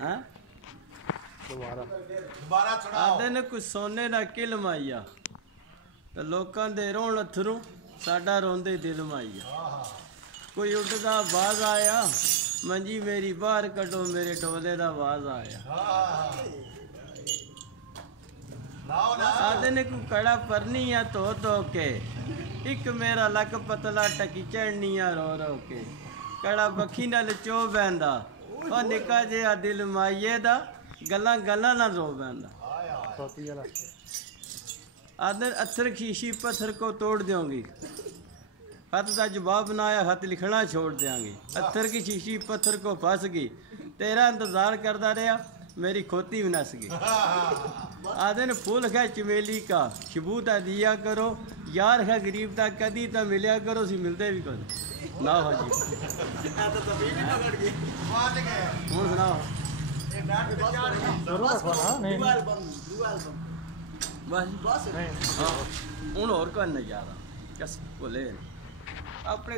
हैं दोबारा चढ़ाओ आदे ने कुछ सोने दा किल माइया ते लोकां दे रोण अथरू साडा रोंदे दिल माइया कोई उठदा बाज आया मंजी मेरी बाहर कटो मेरे टोले दा आवाज आया आदे ने कोई कड़ा परनी आ तो के एक मेरा लक पतला टकी चढ़नी आ रो के कड़ा बखी नाल चो बहंदा ओ निका जिहा दिल माइये दा गल्लां गल्लां ना रो बहंदा आदर अथर खीशी पत्थर को तोड़ दूंगी खत का जवाब बनाया खत लिखना छोड़ देंगी अथर की शीशी पत्थर को फंस गई तेरा इंतजार करता रहा मेरी खोती भी नस गई आदे ने फूल है चमेली का सबूत दिया करो यार है गरीब का कदी तो मिलिया करो सी मिलते भी करो ना हो जी हूँ सुनाओ बस हूँ और कोई नहीं जा रहा कस बोले अपने